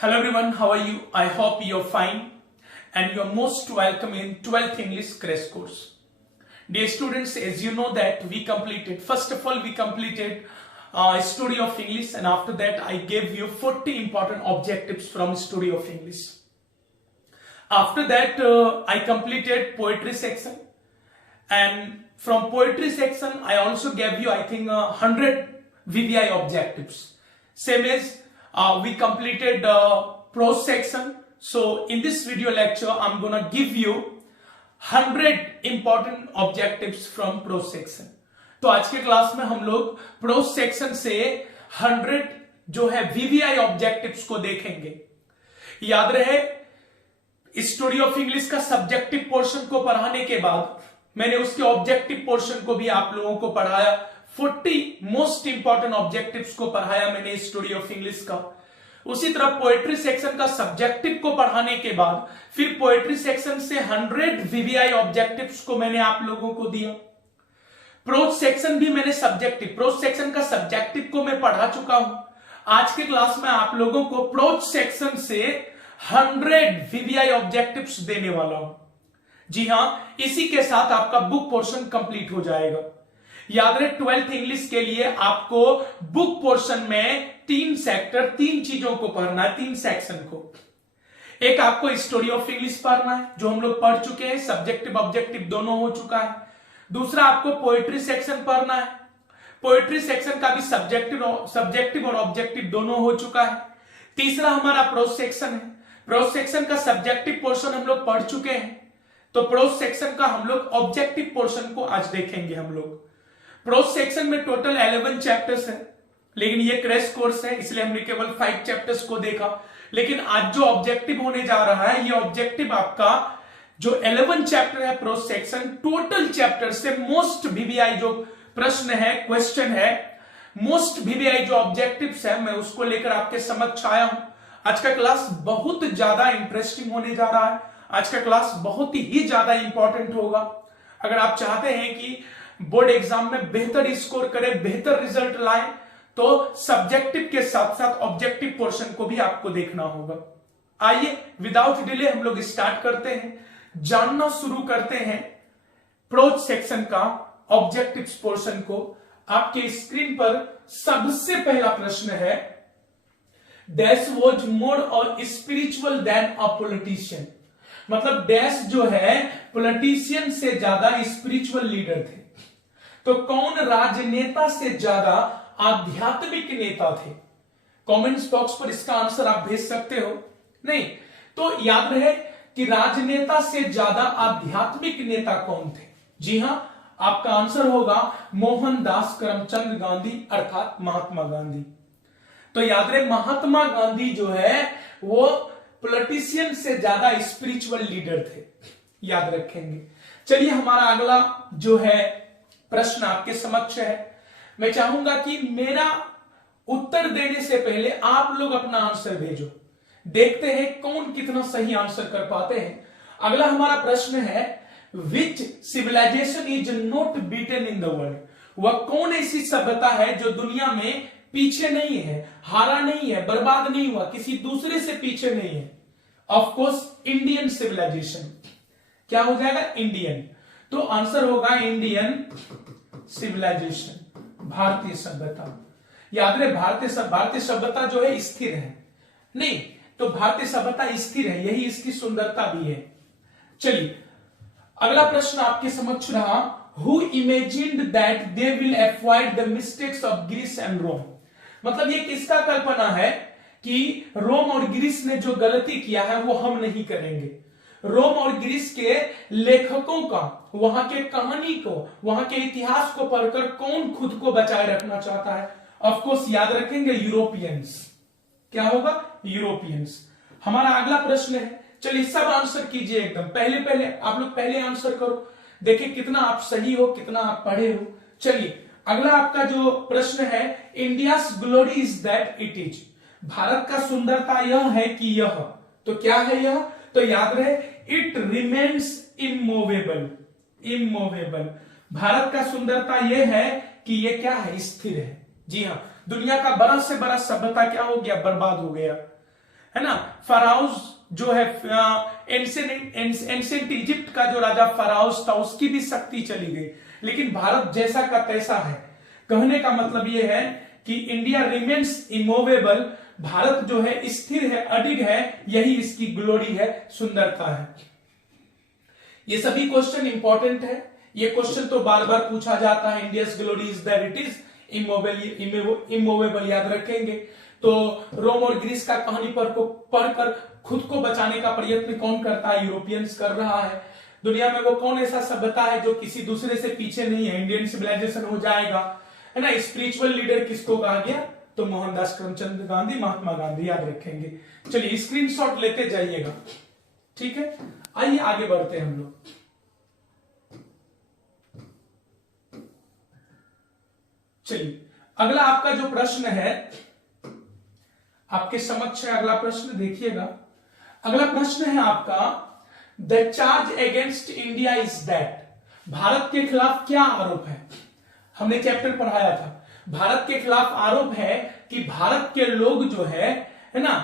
Hello everyone, how are you? I hope you're fine and you're most welcome in 12th English crash course. Dear students, as you know that we completed study of English, and after that I gave you 40 important objectives from study of English. After that I completed poetry section, and from poetry section I also gave you 100 VBI objectives. Same as we completed prose section. So in this video lecture I'm gonna give you 100 important objectives from prose section. तो आज के class में हम लोग pros section से 100 जो है VBI objectives को देखेंगे. याद रहे, स्टडी ऑफ इंग्लिश का सब्जेक्टिव पोर्शन को पढ़ाने के बाद मैंने उसके ऑब्जेक्टिव पोर्शन को भी आप लोगों को पढ़ाया. 40 मोस्ट इंपॉर्टेंट ऑब्जेक्टिव्स को पढ़ाया मैंने स्टडी ऑफ इंग्लिश का. उसी तरह पोएट्री सेक्शन का सब्जेक्टिव को पढ़ाने के बाद फिर पोएट्री सेक्शन से 100 VBI ऑब्जेक्टिव्स को मैंने आप लोगों को दिया. प्रोज सेक्शन भी मैंने प्रोज सेक्शन का सब्जेक्टिव को मैं पढ़ा चुका हूं. आज के क्लास में आप लोगों को प्रोज सेक्शन से 100 VBI ऑब्जेक्टिव्स देने वाला हूं. जी हां, इसी के साथ आपका बुक पोर्शन कंप्लीट हो जाएगा. याद रहे, 12th इंग्लिश के लिए आपको बुक पोर्शन में 3 चीजों को पढ़ना है, 3 सेक्शन को. एक आपको स्टोरी ऑफ इंग्लिश पढ़ना है जो हम लोग पढ़ चुके हैं, सब्जेक्टिव ऑब्जेक्टिव दोनों हो चुका है. दूसरा आपको पोएट्री सेक्शन पढ़ना है. पोएट्री सेक्शन का भी सब्जेक्टिव और ऑब्जेक्टिव दोनों हो चुका है. तीसरा हमारा प्रोज सेक्शन है. प्रोज सेक्शन का सब्जेक्टिव पोर्शन हम लोग पढ़ चुके हैं, तो प्रोज सेक्शन का हम लोग ऑब्जेक्टिव पोर्शन को आज देखेंगे. हम लोग प्रोज सेक्शन में टोटल 11 चैप्टर्स हैं, लेकिन ये क्रैश कोर्स है इसलिए हमने केवल 5 चैप्टर्स को देखा. लेकिन आज जो ऑब्जेक्टिव होने जा रहा है, ये ऑब्जेक्टिव आपका जो 11 चैप्टर है प्रोज सेक्शन, टोटल चैप्टर से मोस्ट VBI जो प्रश्न है, क्वेश्चन है, मोस्ट VBI जो ऑब्जेक्टिव्स है, मैं उसको लेकर आपके समक्ष आया हूं. आज का क्लास बहुत ज्यादा इंटरेस्टिंग होने जा रहा है. आज का क्लास बहुत ही ज्यादा इंपॉर्टेंट होगा. अगर आप चाहते हैं कि बोर्ड एग्जाम में बेहतर स्कोर करें, बेहतर रिजल्ट लाएं, तो सब्जेक्टिव के साथ साथ ऑब्जेक्टिव पोर्शन को भी आपको देखना होगा. आइए विदाउट डिले हम लोग स्टार्ट करते हैं, जानना शुरू करते हैं प्रोज सेक्शन का ऑब्जेक्टिव पोर्शन को. आपके स्क्रीन पर सबसे पहला प्रश्न है, डैश वॉज मोर और स्पिरिचुअल देन अ पॉलिटिशियन. मतलब डैश जो है पॉलिटिशियन से ज्यादा स्पिरिचुअल लीडर थे. तो कौन राजनेता से ज्यादा आध्यात्मिक नेता थे? कमेंट्स बॉक्स पर इसका आंसर आप भेज सकते हो. नहीं तो याद रहे कि राजनेता से ज्यादा आध्यात्मिक नेता कौन थे? जी हां, आपका आंसर होगा मोहनदास करमचंद गांधी, अर्थात महात्मा गांधी. तो याद रहे, महात्मा गांधी जो है वो पॉलिटिशियन से ज्यादा स्पिरिचुअल लीडर थे. याद रखेंगे. चलिए, हमारा अगला जो है प्रश्न आपके समक्ष है. मैं चाहूंगा कि मेरा उत्तर देने से पहले आप लोग अपना आंसर भेजो. देखते हैं कौन कितना सही आंसर कर पाते हैं. अगला हमारा प्रश्न है, which civilization is not beaten in the world. वह कौन ऐसी सभ्यता है जो दुनिया में पीछे नहीं है, हारा नहीं है, बर्बाद नहीं हुआ, किसी दूसरे से पीछे नहीं है? Of course Indian civilisation. क्या हो जाएगा? इंडियन. तो आंसर होगा इंडियन सिविलाइजेशन, भारतीय सभ्यता. याद रहे, भारतीय सभ्यता जो है स्थिर है. नहीं तो भारतीय सभ्यता स्थिर है, यही इसकी सुंदरता भी है. चलिए, अगला प्रश्न आपके समक्ष रहा, who imagined that they will avoid the mistakes of Greece and Rome. मतलब ये किसका कल्पना है कि रोम और ग्रीस ने जो गलती किया है वो हम नहीं करेंगे. रोम और ग्रीस के लेखकों का, वहां के कहानी को, वहां के इतिहास को पढ़कर कौन खुद को बचाए रखना चाहता है? ऑफ कोर्स याद रखेंगे, यूरोपियंस. क्या होगा? यूरोपियंस. हमारा अगला प्रश्न है. चलिए, सब आंसर कीजिए एकदम. पहले आप लोग पहले आंसर करो, देखिए कितना आप सही हो, कितना आप पढ़े हो. चलिए, अगला आपका जो प्रश्न है, India's glory is that it is. Bharat का सुंदरता यह है कि यह. तो क्या है यह? तो याद रहे, it remains immovable. Immovable. Bharat का सुंदरता यह है कि यह क्या है? स्थिर है. जी हां, दुनिया का बड़ा से बड़ा सभ्यता क्या हो गया? बर्बाद हो गया, है ना, फराउज जो है एंशिएंट इजिप्ट का जो राजा फराउज था उसकी भी शक्ति चली गई, लेकिन भारत जैसा का तैसा है। कहने का मतलब यह है कि इंडिया रिमेन्स इमूवेबल, भारत जो है स्थिर है, अडिग है, यही इसकी ग्लोरी है, सुंदरता है। ये सभी क्वेश्चन इंपॉर्टेंट है, ये क्वेश्चन तो बार बार पूछा जाता है। India's glory is that it is immovable, याद रखेंगे। तो रोम और ग्रीस का कहानी पर को पढ़कर खुद को बचाने का प्रयत्न कौन करता है? यूरोपियंस कर रहा है। दुनिया में वो कौन ऐसा सभ्यता है जो किसी दूसरे से पीछे नहीं है? इंडियन सिविलाइजेशन हो जाएगा, है ना। स्पिरिचुअल लीडर किसको कहा गया? तो मोहनदास करमचंद गांधी, महात्मा गांधी, याद रखेंगे। चलिए स्क्रीनशॉट लेते जाइएगा, ठीक है। आइए आगे बढ़ते हैं हम लोग। चलिए अगला आपका जो प्रश्न है आपके समक्ष है, अगला प्रश्न देखिएगा। अगला प्रश्न है आपका, the charge against India is that, Bharat के खिलाफ क्या आरोप है? हमने चैप्टर पढ़ाया था, भारत के खिलाफ आरोप है कि भारत के लोग जो है ना,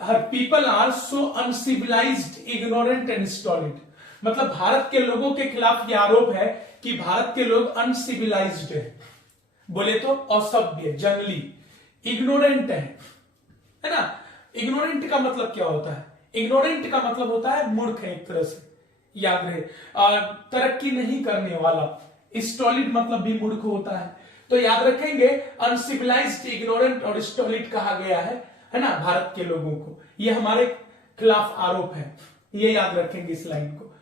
her people are so uncivilized, ignorant and stolid. मतलब भारत के लोगों के खिलाफ यह आरोप है कि भारत के लोग अनसिविलाइज्ड है, बोले तो असभ्य, जंगली, इग्नोरेंट है ना। इग्नोरेंट का मतलब क्या होता है? इग्नोरेंट का मतलब होता है मूर्ख है, एक तरह से, याद रहे। तरक्की नहीं करने वाला। स्टॉलिड मतलब भी मूर्ख होता है, तो याद रखेंगे अनसिविलाइज्ड, इग्नोरेंट और स्टॉलिड कहा गया है ना भारत के लोगों को। ये हमारे खिलाफ आरोप है, ये याद रखेंगे इस लाइन को।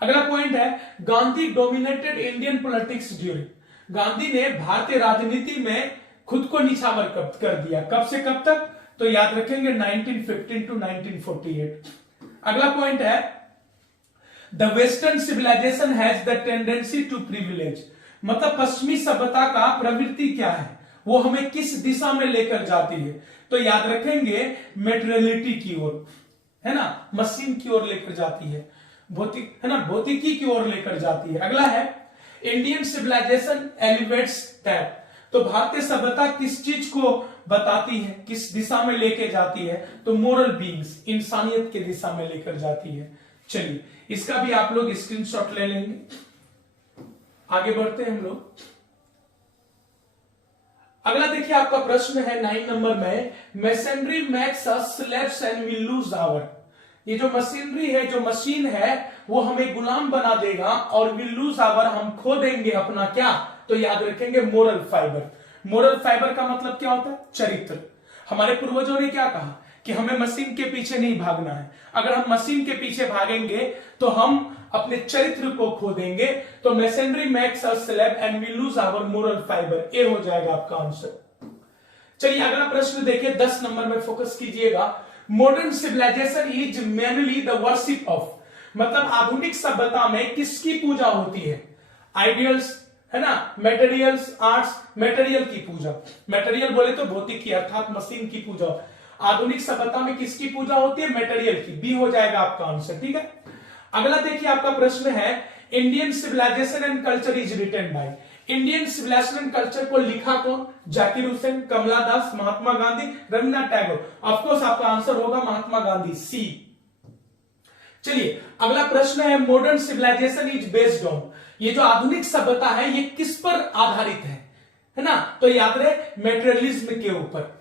अगला पॉइंट है, Gandhi dominated Indian politics during, Gandhi ने भारतीय राजनीति में खुद को निछावर कर दिया। कब से कब तक? तो याद रखेंगे 1915 टू 1948। अगला पॉइंट है, the western civilisation has the tendency to privilege, मतलब पश्चिमी सभ्यता का प्रवृत्ति क्या है, वो हमें किस दिशा में लेकर जाती है? तो याद रखेंगे मेटेरियलिटी की ओर, है ना, मशीन की ओर लेकर जाती है, भौतिक, है ना, भौतिकी की ओर लेकर जाती है। अगला है, इंडियन सिविलाइजेशन एलिवेट्स दैट, तो भारतीय सभ्यता किस चीज को बताती है, किस दिशा में लेके जाती है? तो मोरल बीइंग्स, इंसानियत के दिशा में लेकर जाती है। चलिए इसका भी आप लोग स्क्रीनशॉट ले लेंगे। आगे बढ़ते हैं हम लोग। अगला देखिए आपका प्रश्न है 9 नंबर में, machinery makes us slaves and we lose our, ये जो मशीनरी है, जो मशीन है, वो हमें गुलाम बना देगा और वी लूज आवर, हम खो देंगे अपना क्या? तो याद रखेंगे मोरल फाइबर। मोरल फाइबर का मतलब क्या होता है? चरित्र। हमारे पूर्वजों ने क्या कहा कि हमें मशीन के पीछे नहीं भागना है। अगर हम मशीन के पीछे भागेंगे तो हम अपने चरित्र को खो देंगे। तो machinery makes us slave and we lose our moral fibre, ये हो जाएगा आपका आंसर। चलिए अगला प्रश्न देखिए, 10 नंबर में फोकस कीजिएगा। Modern civilisation is mainly the worship of, मतलब आधुनिक सभ्यता में किसकी पूजा होती है? आइडियल्स, है ना, मटेरियल्स, आर्ट्स, मटेरियल की पूजा। मटेरियल बोले तो भौतिक की, अर्थात मशीन की पूजा। आधुनिक सभ्यता में किसकी पूजा होती है? मटेरियल की। बी हो जाएगा आपका आंसर, ठीक है। अगला देखिए आपका प्रश्न है, Indian civilisation and culture is written by, Indian civilisation and culture को लिखा कौन? जाकिर हुसैन, कमला दास, महात्मा गांधी, रविन्द्रनाथ टैगोर। ऑफकोर्स आपका आंसर होगा महात्मा गांधी, सी। चलिए अगला प्रश्न है, modern civilisation is based on, ये जो आधुनिक सभ्यता है ये किस पर आधारित है ना? तो याद रहे मेटेरियलिज्म के ऊपर,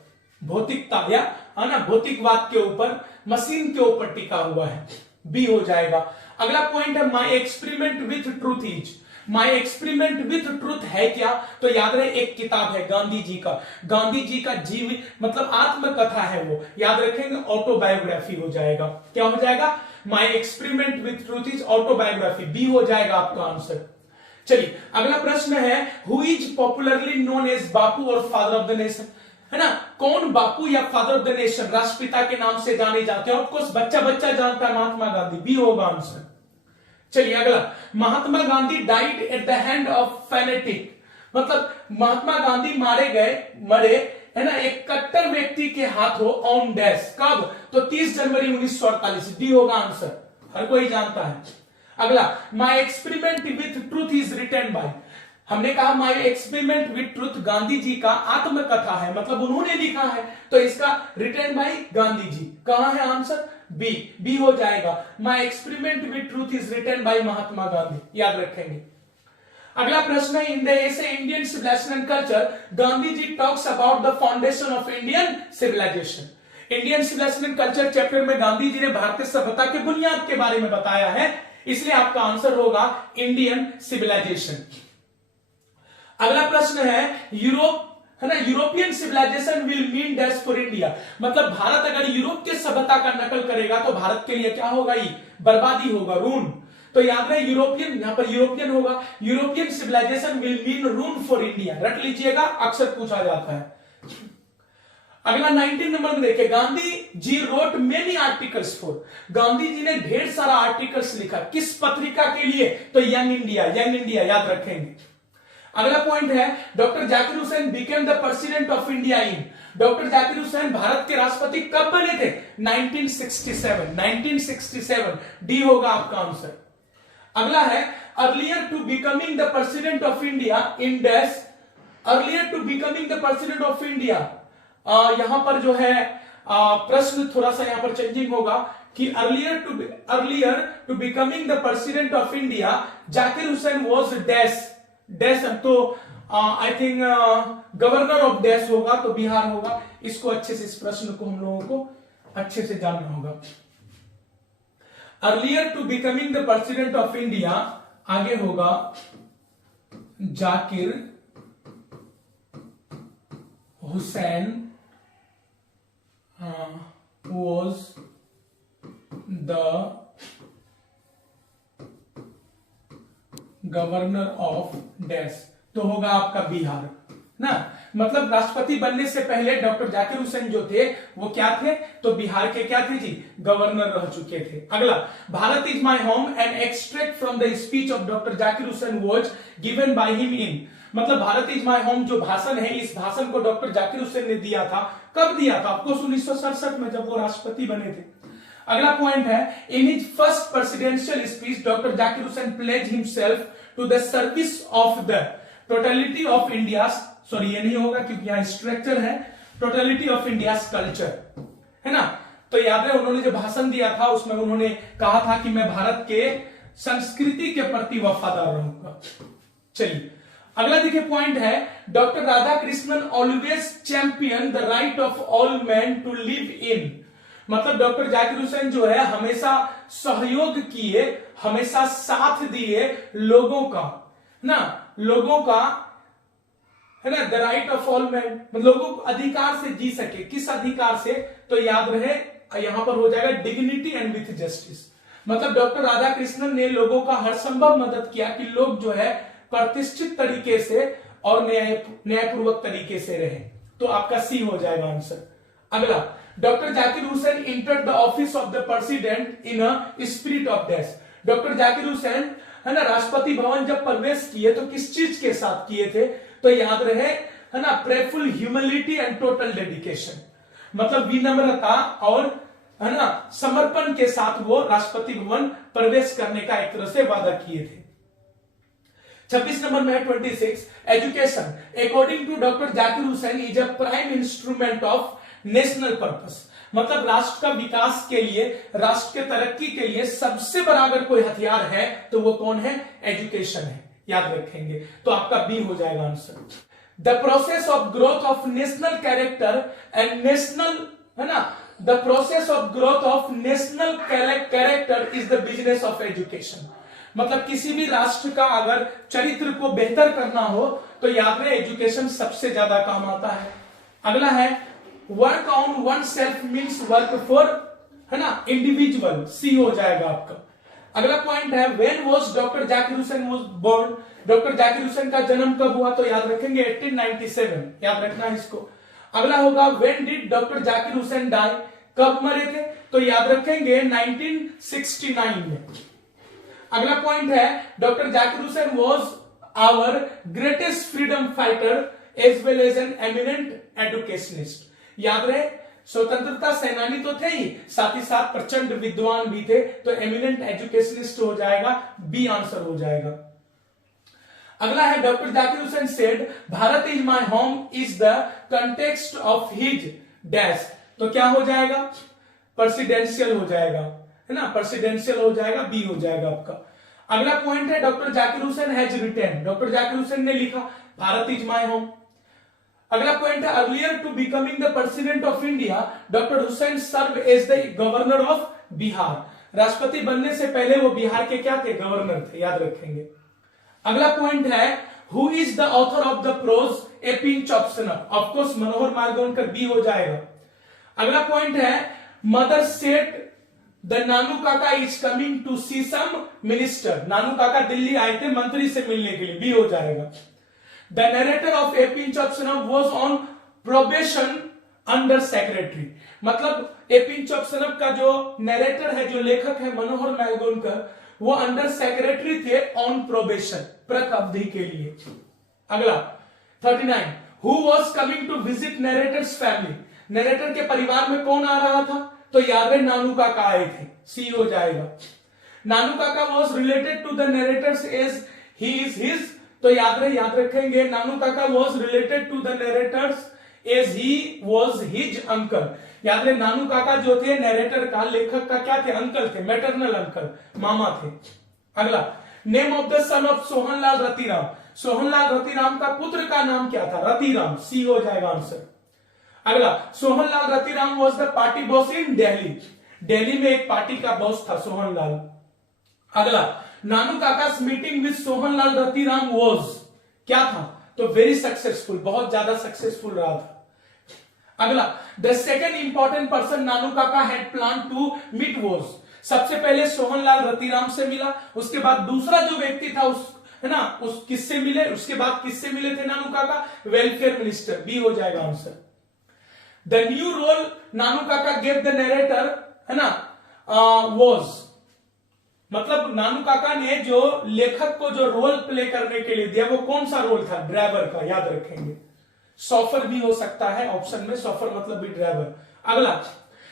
भौतिकता या है ना भौतिकवाद के ऊपर, मशीन के ऊपर टिका हुआ है। बी हो जाएगा। अगला पॉइंट है, माई experiment with truth is, my experiment with truth है क्या? तो याद रहे एक किताब है गांधी जी का, गांधी जी का जीवित मतलब आत्मकथा है वो, याद रखेंगे ऑटोबायोग्राफी हो जाएगा। क्या हो जाएगा? My experiment with truth is autobiography, B हो जाएगा आपका आंसर। चलिए अगला प्रश्न है, who is popularly known as Bapu और फादर ऑफ द नेशन, है ना, कौन बापू या फादर ऑफ द नेशन, राष्ट्रपिता के नाम से जाने जाते हैं? ऑफकोर्स बच्चा बच्चा जानता है, महात्मा गांधी, बी होगा आंसर। चलिए अगला, Mahatma Gandhi died at the hand of fanatic, मतलब महात्मा गांधी मरे है ना एक कट्टर व्यक्ति के हाथों ऑन डैश, कब? तो 30 जनवरी 1948, डी होगा आंसर, हर कोई जानता है। अगला, my experiment with truth is written by, हमने कहा my experiment with truth Gandhi ji का आत्मकथा है, मतलब उन्होंने लिखा है, तो इसका रिटन बाय गांधी जी। कहां है आंसर? बी, बी हो जाएगा। My experiment with truth is written by Mahatma Gandhi, याद रखेंगे। अगला प्रश्न है, in the essay Indian civilisation and culture Gandhi ji talks about the foundation of Indian civilization. Indian civilisation and culture chapter में गांधी जी ने भारतीय सभ्यता के बुनियाद के बारे में बताया है, इसलिए आपका आंसर होगा इंडियन सिविलाइजेशन। अगला प्रश्न है, यूरोप है ना, European civilisation will mean dash for India, मतलब भारत अगर यूरोप के सभ्यता का नकल करेगा तो भारत के लिए क्या होगा? ये बर्बादी होगा, रून। तो याद रहे यूरोपियन, यहां पर यूरोपियन होगा, European civilisation will mean ruin for India, रट लीजिएगा, अक्सर पूछा जाता है। अगला 19 नंबर में देखिए, Gandhi ji wrote many articles for, Gandhi ji ने ढेर सारा आर्टिकल्स लिखा, किस पत्रिका के लिए? तो यंग इंडिया, यंग इंडिया, याद रखेंगे। अगला पॉइंट है, doctor Zakir Hussain became the president of India in, doctor Zakir Hussain Bharat के राष्ट्रपति कब बने थे? 1967, 1967, डी होगा आपका आंसर। अगला है, earlier to becoming the president of India in dash, earlier to becoming the president of India, यहां पर जो है प्रश्न थोड़ा सा यहां पर चेंजिंग होगा कि earlier to becoming the president of India Zakir Hussain was dash dash, तो I think governor of dash होगा, तो बिहार होगा। इसको अच्छे से, इस प्रश्न को हम लोगों को अच्छे से जानना होगा। Earlier to becoming the president of India, आगे होगा Zakir Hussain was the governor of dash, तो होगा आपका बिहार ना, मतलब राष्ट्रपति बनने से पहले डॉक्टर जाकिर हुसैन जो थे वो क्या थे? तो बिहार के क्या थे जी? गवर्नर रह चुके थे। अगला, Bharat is my home, N extract from the speech of doctor Zakir Hussain was given by him in, मतलब भारत इज माय होम जो भाषण है, इस भाषण को डॉक्टर जाकिर हुसैन ने दिया था, कब दिया था? आपको 1967 में, जब वो राष्ट्रपति बने थे। अगला पॉइंट है, in his first presidential speech doctor Zakir Hussain pledge himself to the service of the totality of India, sorry ये नहीं होगा क्योंकि यहां स्ट्रक्चर है, टोटलिटी ऑफ इंडिया कल्चर, है ना। तो याद है उन्होंने जो भाषण दिया था उसमें उन्होंने कहा था कि मैं भारत के संस्कृति के प्रति वफादार रहूंगा। चलिए अगला देखिए पॉइंट है, doctor Radha Krishnan always champion the right of all man to live in, मतलब डॉक्टर जाकिर हुसैन जो है हमेशा सहयोग किए, हमेशा साथ दिए लोगों का ना, लोगों का है ना, the right of all man, लोगों को अधिकार से जी सके, किस अधिकार से? तो याद रहे यहां पर हो जाएगा डिग्निटी एंड विथ जस्टिस, मतलब डॉक्टर राधा कृष्णन ने लोगों का हर संभव मदद किया कि लोग जो है प्रतिष्ठित तरीके से और न्यायपूर्वक तरीके से रहे, तो आपका सी हो जाएगा आंसर। अगला, doctor Zakir Hussain entered the office of the president in a spirit of dash, doctor Zakir Hussain है ना राष्ट्रपति भवन जब प्रवेश किए तो किस चीज के साथ किए थे? तो याद रहे है ना, प्रेफुल ह्यूमिलिटी एंड टोटल डेडिकेशन, मतलब विनम्रता और है ना समर्पण के साथ वो राष्ट्रपति भवन प्रवेश करने का एक तरह से वादा किए थे। 26 नंबर में है 26, education according to doctor Zakir Hussain is a prime instrument of national purpose, मतलब राष्ट्र का विकास के लिए, राष्ट्र के तरक्की के लिए सबसे बड़ा अगर कोई हथियार है तो वो कौन है? एजुकेशन है, याद रखेंगे, तो आपका बी हो जाएगा answer. The process of growth of national character and national है ना, the process of growth of national character is the business of education, मतलब किसी भी राष्ट्र का अगर चरित्र को बेहतर करना हो तो याद रहे एजुकेशन सबसे ज्यादा काम आता है। अगला है, work on one self means work for है ना इंडिविजुअल, सी हो जाएगा आपका। अगला पॉइंट है, when was doctor Zakir Hussain was born, doctor Zakir Hussain का जन्म कब हुआ? तो याद रखेंगे 1897, याद रखना है इसको। अगला होगा, when did doctor Zakir Hussain die, कब मरे थे? तो याद रखेंगे 1969 में। अगला पॉइंट है, doctor Zakir Hussain was our greatest freedom fighter as well as an eminent educationist, याद रहे स्वतंत्रता सेनानी तो थे ही, साथ ही साथ प्रचंड विद्वान भी थे, तो एमिनेंट एजुकेशनिस्ट हो जाएगा, बी आंसर हो जाएगा। अगला है doctor Zakir Hussain said Bharat is my home is the context of his dash. तो क्या हो जाएगा, प्रेसिडेंशियल हो जाएगा, है ना, प्रेसिडेंशियल हो जाएगा, बी हो जाएगा आपका। अगला पॉइंट है doctor Zakir Hussain has written, doctor Zakir Hussain ने लिखा भारत इज माय होम। अगला पॉइंट है earlier to becoming the president of India doctor Hussain serve as the governor of Bihar, राष्ट्रपति बनने से पहले वो बिहार के क्या थे, गवर्नर थे, याद रखेंगे। अगला पॉइंट है who is the author of the prose a pinch of snuff, of course Manohar Malgonkar, B हो जाएगा। अगला पॉइंट है mother said the Nanu Kaka is coming to see some minister, Nanu Kaka Delhi आए थे मंत्री से मिलने के लिए, बी हो जाएगा। The narrator of a pinch of snuff was on probation under secretary, मतलब ए पिंच ऑफ सनफ का जो नरेटर है, जो लेखक है मनोहर मालगोनकर, वो अंडर सेक्रेटरी थे ऑन प्रोबेशन, प्रक अवधि के लिए। अगला 39 who was coming to visit narrator's family, narrator के परिवार में कौन आ रहा था, तो याद रहे नानू काका आए थे, सी हो जाएगा। Nanu Kaka was related to the narrator's as he is his, तो याद रखेंगे Nanu Kaka was related to the narrator's as he was his uncle, याद रहे नानू काका जो थे नरेटर का, लेखक का क्या थे, अंकल थे, मैटरनल अंकल, मामा थे। अगला name of the son of Sohanlal Ratiram, Sohanlal Ratiram का पुत्र का नाम क्या था, रतिराम, सी हो जाएगा आंसर। अगला Sohanlal Ratiram was the party boss in Delhi, Delhi में एक पार्टी का बॉस था सोहनलाल। अगला Nanu Kaka's meeting with Sohanlal Ratiram was क्या था, तो वेरी सक्सेसफुल, बहुत ज्यादा सक्सेसफुल रहा था। अगला the second important person Nanu Kaka had plan to meet was, सबसे पहले सोहनलाल रतिराम से मिला, उसके बाद दूसरा जो व्यक्ति था उस, है ना, उस किससे मिले, उसके बाद किससे मिले थे नानू काका, वेलफेयर मिनिस्टर, बी हो जाएगा आंसर। द न्यू रोल नानू काका गेव द नरेटर, है ना, वाज, मतलब नानू काका ने जो लेखक को जो रोल प्ले करने के लिए दिया वो कौन सा रोल था, ड्राइवर का, याद रखेंगे। सॉफर भी हो सकता है ऑप्शन में, सॉफर मतलब भी ड्राइवर। अगला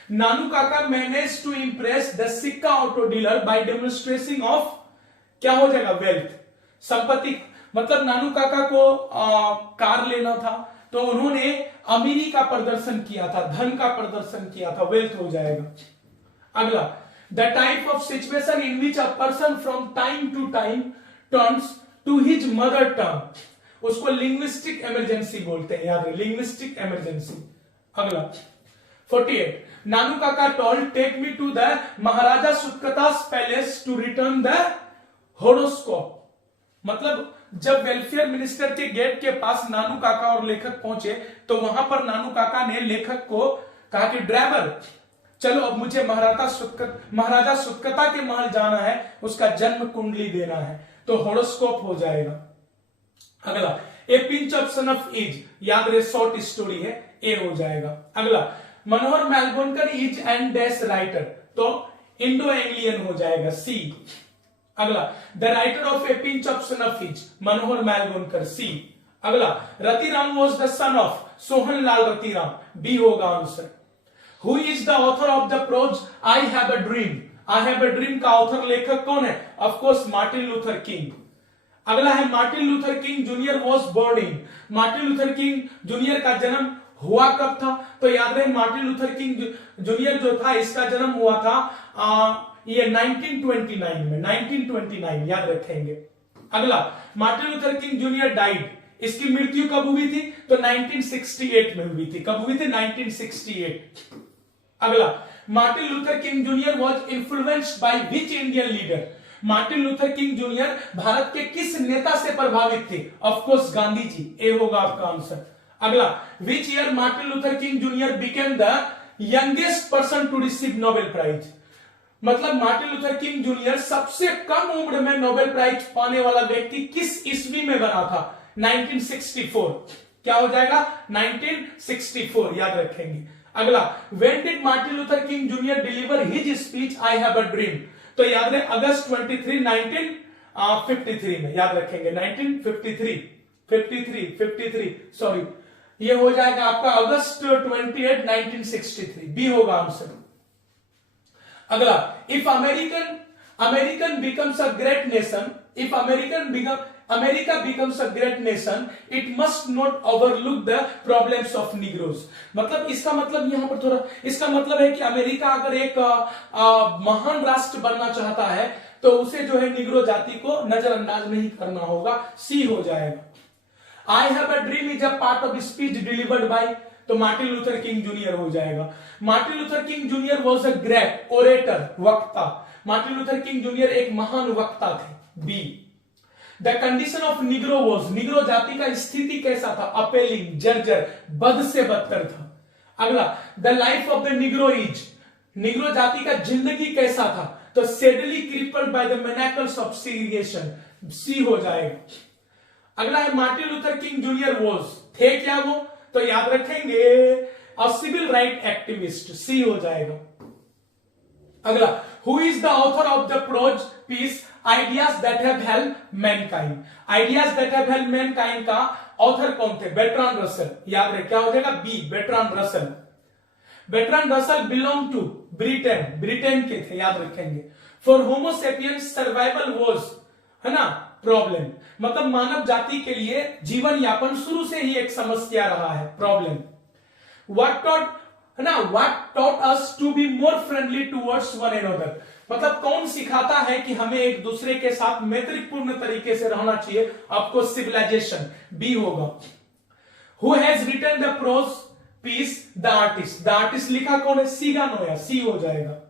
Nanu Kaka manage to impress the Sikka auto dealer by demonstrating of, क्या हो जाएगा, वेल्थ, संपत्ति, मतलब नानू काका को कार लेना था तो उन्होंने अमीरी का प्रदर्शन किया था, धन का प्रदर्शन किया था, वेल्थ हो जाएगा। अगला the type of situation in which a person from time to time turns to his mother tongue, उसको लिंग्विस्टिक इमरजेंसी बोलते हैं, याद है, लिंग्विस्टिक इमरजेंसी। अगला 48 Nanu Kaka told take me to the Maharaja Sutaktas palace to return the horoscope, मतलब जब welfare minister के gate के पास नानू काका और लेखक पहुंचे तो वहां पर नानू काका ने लेखक को कहा कि ड्राइवर चलो अब मुझे महाराजा सुतकता के महल जाना है, उसका जन्म कुंडली देना है, तो होरोस्कोप हो जाएगा। अगला a pinch of snuff is, याद रहे शॉर्ट स्टोरी है, ए हो जाएगा। अगला Manohar Malgonkar is and dash writer, तो इंडो एंग्लियन हो जाएगा, सी। अगला the writer of a pinch of snuff is, Manohar Malgonkar, C. अगला Ratiram was the son of Sohanlal Ratiram, B होगा answer. Who is the author of the prose I have a dream, I have a dream का author लेखक कौन है, of course Martin Luther King. अगला है Martin Luther King junior was born in, Martin Luther King junior का जन्म हुआ कब था, तो याद रहे मार्टिन लूथर किंग जूनियर जो था इसका जन्म हुआ था ये 1929 में, 1929 याद रखेंगे। अगला Martin Luther King junior died, इसकी मृत्यु कब हुई थी, तो 1968 में हुई थी, कब हुई थी, 1968। अगला Martin Luther King junior was influenced by which Indian leader, Martin Luther King junior Bharat के किस नेता से प्रभावित थे, ऑफकोर्स गांधी जी, ए होगा आपका आंसर। अगला which year Martin Luther King junior became the youngest person to receive Nobel prize, मतलब मार्टिन लूथर किंग जूनियर सबसे कम उम्र में नोबेल प्राइज पाने वाला व्यक्ति किस ईस्वी में बना था, 1964, क्या हो जाएगा, 1964 याद रखेंगे। अगला when did Martin Luther King junior deliver his speech I have a dream, तो याद रहे अगस्त 23 1953 में, याद रखेंगे 1953 सॉरी, ये हो जाएगा आपका अगस्त 28 1963, बी होगा आंसर। अगला if American becomes a great nation, if American America becomes a great nation, it must not overlook the problems of Negroes. मतलब इसका मतलब यहाँ पर थोड़ा, इसका मतलब है कि अमेरिका अगर एक महान राष्ट्र बनना चाहता है तो उसे जो है निग्रो जाति को नजरअंदाज नहीं करना होगा, सी हो जाएगा। I have a dream is a part of speech delivered by, तो मार्टिन लूथर किंग जूनियर हो जाएगा। Martin Luther King junior was a great orator, वक्ता। मार्टिन लूथर किंग जूनियर एक महान वक्ता थे, B. The condition of Negro was, Negro जाति का स्थिति कैसा था, अपेलिंग, जर्जर, बद से बदतर था। अगला, the life of the Negro is, Negro जाति का जिंदगी कैसा था, तो sadly crippled by the manacles of segregation, C हो जाएगा। अगला है Martin Luther King junior was, थे क्या वो, तो याद रखेंगे a civil right activist, C हो जाएगा। अगला, who is the author of the prose piece ideas that have help mankind, ideas that have help mankind का ऑथर कौन थे, बेर्ट्रांड रसल, याद रहे क्या हो जाएगा, B, Bertrand Russell. Bertrand Russell belong to Britain, Britain के थे, याद रखेंगे। फॉर होमोसेपियंस सर्वाइवल वॉज, है ना, प्रॉब्लम, मतलब मानव जाति के लिए जीवन यापन शुरू से ही एक समस्या रहा है, प्रॉब्लम। व्हाट टॉट, है ना, what taught us to be more friendly towards one another, मतलब कौन सिखाता है कि हमें एक दूसरे के साथ मैत्रीपूर्ण तरीके से रहना चाहिए, आपको सिविलाइजेशन, बी होगा। Who has written the prose piece, the artist, the artist लिखा कौन है, सीगा नोया, सी हो जाएगा।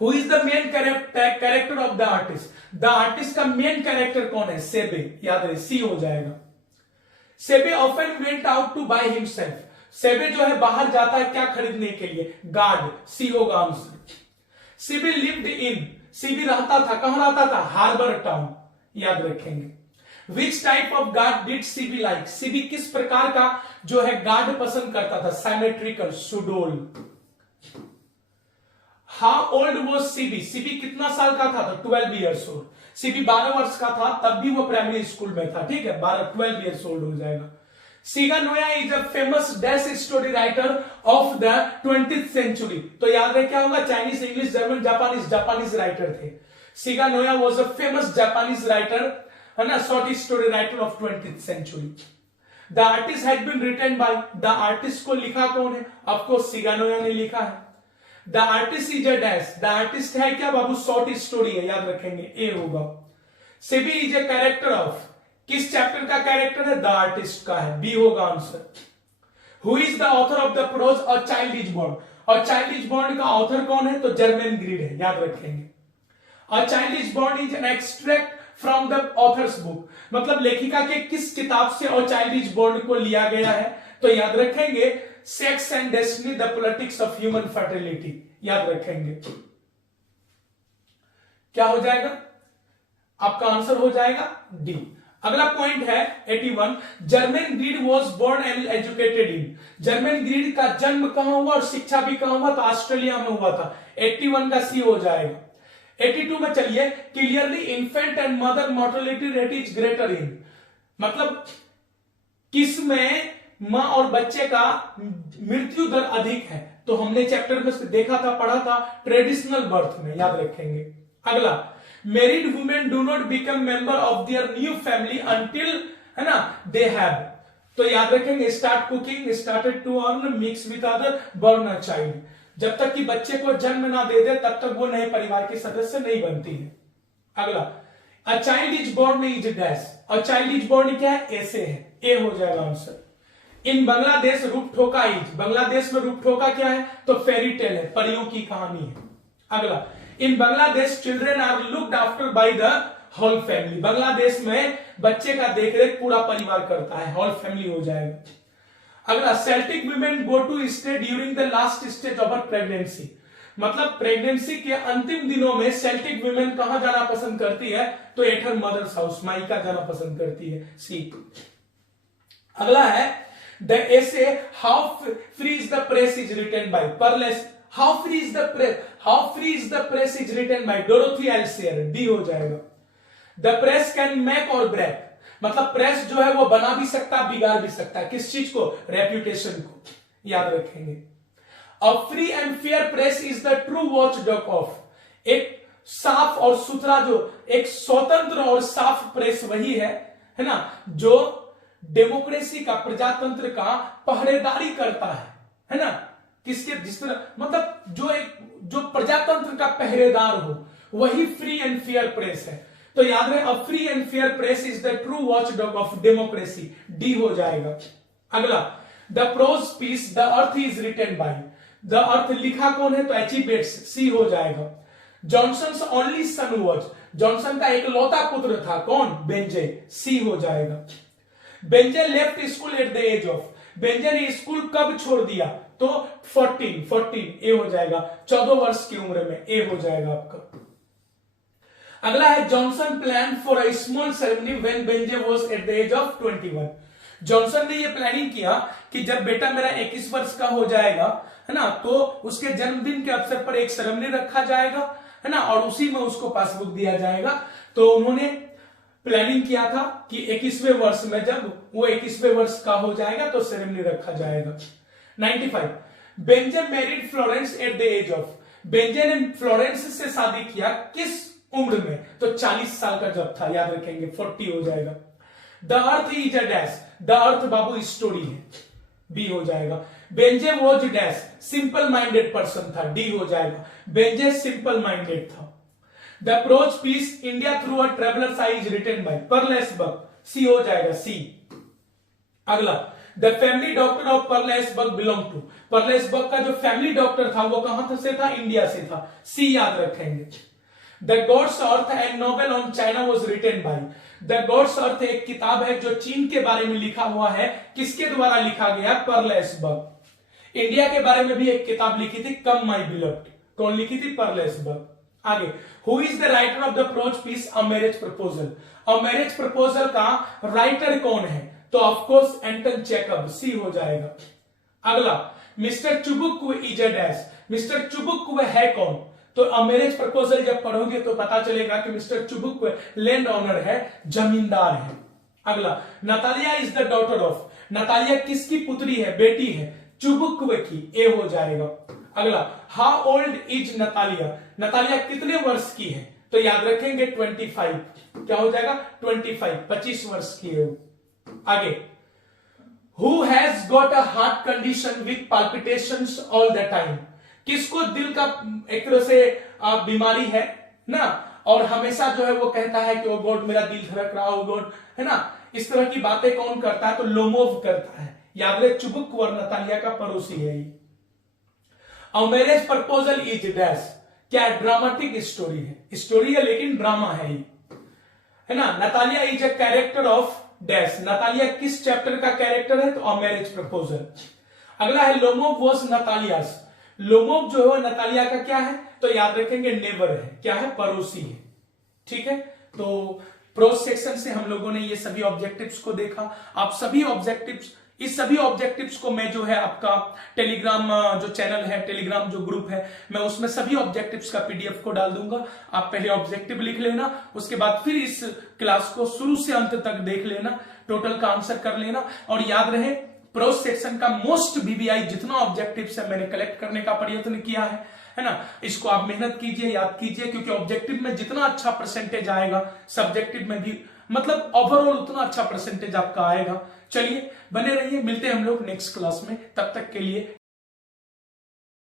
Who is the main character of the artist? The artist का मेन कैरेक्टर कौन है, सेबे, याद रहे, सी हो जाएगा। सेबे often went out to buy himself, सेबे जो है बाहर जाता है क्या खरीदने के लिए, गार्ड, सी होगा answer. CB lived in, CB रहता था, कहां रहता था, हार्बर टाउन, याद रखेंगे। Which type of guard did CB like, CB किस प्रकार का जो है गार्ड पसंद करता था, सिमेट्रिकल, सुडोल। How old was CB, CB कितना साल का था, तो 12 ईयर्स ओल्ड। सीबी 12 वर्ष का था तब भी वो प्राइमरी स्कूल में था, ठीक है, 12 ईयर्स ओल्ड हो जाएगा। Shiga Naoya is a famous dash story writer of the 20th century, तो याद रहे क्या होगा, Chinese, English, German, Japanese, Japanese writer थे। Shiga Naoya was a famous Japanese writer, है ना, short story writer of 20th century. The artist has been written by, the artist को लिखा कौन है, ऑफकोर्स सीगा नोया ने लिखा है। The artist is a dash, the artist है क्या बाबू, शॉर्ट स्टोरी है, याद रखेंगे, ए होगा। Seibei is a character of, किस चैप्टर का कैरेक्टर है, द आर्टिस्ट का है, बी होगा answer. Who is the author of the prose a child is born, और चाइल्ड इज बोर्न का ऑथर कौन है, तो जर्मन ग्रीड है, याद रखेंगे। A child is born is an extract from the author's book, मतलब लेखिका के किस किताब से अ चाइल्ड इज बोर्न को लिया गया है, तो याद रखेंगे sex and destiny, the politics of human fertility, याद रखेंगे। क्या हो जाएगा, आपका आंसर हो जाएगा डी। अगला पॉइंट है 81, Germaine Greer was born and educated in, Germaine Greer का जन्म कहां हुआ और शिक्षा भी कहां हुआ, तो ऑस्ट्रेलिया में हुआ था, 81 का सी हो जाएगा। 82 में चलिए, clearly infant and mother mortality rate is greater इन, मतलब किसमें मां और बच्चे का मृत्यु दर अधिक है, तो हमने चैप्टर में देखा था, पढ़ा था, ट्रेडिशनल बर्थ में, याद रखेंगे। अगला, married women do not become member of their new family until, है ना, दे हैव, तो याद रखेंगे start cooking, started to earn, mix with other, burn a child, जब तक कि बच्चे को जन्म ना दे दे तब तक वो नए परिवार के सदस्य नहीं बनती है। अगला, a child is born is dash, a child is born क्या है, ऐसे है, ए हो जाएगा answer. In Bangladesh Rupthoka is, Bangladesh में रूपठोका क्या है, तो फेरी टेल है, परियों की कहानी है। अगला, in Bangladesh children are looked after by the whole family, Bangladesh में बच्चे का देखरेख पूरा परिवार करता है, होल फैमिली हो जाएगा। अगला, Celtic women go to stay during the last stage of pregnancy, मतलब प्रेगनेंसी के अंतिम दिनों में सेल्टिक वुमेन कहां जाना पसंद करती है, तो एट हर मदर्स हाउस, माइका जाना पसंद करती है, सी। अगला है the essay how free is the press is written by, परलेस, how free is the press, how free is the press is written by Dorothy L Sayers, D हो जाएगा। The press can make or break, मतलब press जो है वो बना भी सकता है, बिगाड़ भी सकता है, किस चीज को, रेप्यूटेशन को, याद रखेंगे। अ free and fair press is the true watch dog of, एक साफ और सुथरा, जो एक स्वतंत्र और साफ प्रेस वही है ना, जो डेमोक्रेसी का, प्रजातंत्र का पहरेदारी करता है ना। किसके, जिस तरह मतलब जो प्रजातंत्र का पहरेदार हो, वही फ्री एंड फेयर प्रेस है। तो याद रहे, a free and fair press is the true watchdog of democracy, D हो जाएगा। अगला, the prose piece the earth is written by, the earth लिखा कौन है, तो एच.ई. बेट्स, सी हो जाएगा। Johnson only son was, Johnson का इकलौता पुत्र था कौन, बेंजे, सी हो जाएगा। Benjy left school at the age of, Benjy ने स्कूल कब छोड़ दिया, तो 14, ए हो जाएगा, 14 वर्ष की उम्र में, ए हो जाएगा आपका। अगला है, Johnson plan for a small ceremony when Benjy was at the age of 21, Johnson ने ये प्लानिंग किया कि जब बेटा मेरा 21 वर्ष का हो जाएगा, है ना, तो उसके जन्मदिन के अवसर पर एक सेरेमनी रखा जाएगा, है ना, और उसी में उसको पासबुक दिया जाएगा। तो उन्होंने प्लानिंग किया था कि 21वें वर्ष में, जब वो 21वें वर्ष का हो जाएगा तो सेरेमनी रखा जाएगा। 95, Benjy married Florence at the age of, Benjy ने फ्लोरेंस से शादी किया किस उम्र में, तो 40 साल का जब था, याद रखेंगे, 40 हो जाएगा। The earth is a dash, the earth बाबू स्टोरी है, बी हो जाएगा। Benjy was dash, simple minded person था, डी हो जाएगा। बेंजे सिंपल माइंडेड था। The prose piece India through a traveller's eye is written by Pearl S Buck, C हो जाएगा, सी। अगला, the family doctor of Pearl S Buck belong to, Pearl S Buck का जो family doctor था वो कहां से था, इंडिया से था, सी याद रखेंगे। The god's earth and novel on China was written by, the god's earth एक किताब है जो चीन के बारे में लिखा हुआ है, किसके द्वारा लिखा गया, पर्ल एस बक। इंडिया के बारे में भी एक किताब लिखी थी, कम माई बिलव्ड, कौन लिखी थी, पर्ल एस बक। आगे, who is the writer of the prose piece a marriage proposal, a marriage proposal का राइटर कौन है, तो ऑफकोर्स एंटन चेकब, सी हो जाएगा। अगला, mister Chubuk is a dash, mister Chubuk है कौन, तो अ मैरिज प्रपोजल जब पढ़ोगे तो पता चलेगा कि मिस्टर चुबुक लैंड ऑनर है, जमींदार है। अगला, Natalia is the daughter of, Natalia किसकी पुत्री है, बेटी है, चुबुक की, ए हो जाएगा। अगला, how old is Natalia, Natalia कितने वर्ष की है, तो याद रखेंगे 25, क्या हो जाएगा, 25 वर्ष की है। आगे, who has got a heart condition with palpitations all the time, किसको दिल का एक तरह से बीमारी है ना, और हमेशा जो है वो कहता है कि ओ गॉड मेरा दिल धड़क रहा, ओ गॉड, है ना, इस तरह की बातें कौन करता है, तो लोमोव करता है। याद रहे, चुबुक और नतालिया का पड़ोसी है ये। अ मैरिज प्रपोजल इज डैश, क्या है, ड्रामेटिक स्टोरी है, स्टोरी है लेकिन ड्रामा है ये, है ना। Natalia is a character of dash, Natalia किस चैप्टर का कैरेक्टर है, तो अ मैरिज प्रपोजल। अगला है, लोमोव वॉज नतालियास, लोमोव जो है नतालिया का क्या है, तो याद रखेंगे नेबर है, क्या है, पड़ोसी है, ठीक है। तो प्रोज सेक्शन से हम लोगों ने ये सभी ऑब्जेक्टिव्स को देखा। आप सभी ऑब्जेक्टिव्स, इस सभी ऑब्जेक्टिव्स को मैं जो है आपका टेलीग्राम जो चैनल है, टेलीग्राम जो ग्रुप है, मैं उसमें सभी ऑब्जेक्टिव्स का पीडीएफ को डाल दूंगा। आप पहले ऑब्जेक्टिव लिख लेना, उसके बाद फिर इस क्लास को शुरू से अंत तक देख लेना, टोटल का आंसर कर लेना। और याद रहे, प्रोज सेक्शन का मोस्ट बीबीआई जितना ऑब्जेक्टिव्स है मैंने कलेक्ट करने का प्रयत्न किया है ना। इसको आप मेहनत कीजिए, याद कीजिए, क्योंकि ऑब्जेक्टिव में जितना अच्छा परसेंटेज आएगा, सब्जेक्टिव में भी मतलब ओवरऑल उतना अच्छा परसेंटेज आपका आएगा। चलिए बने रहिए, मिलते हैं हम लोग नेक्स्ट क्लास में, तब तक के लिए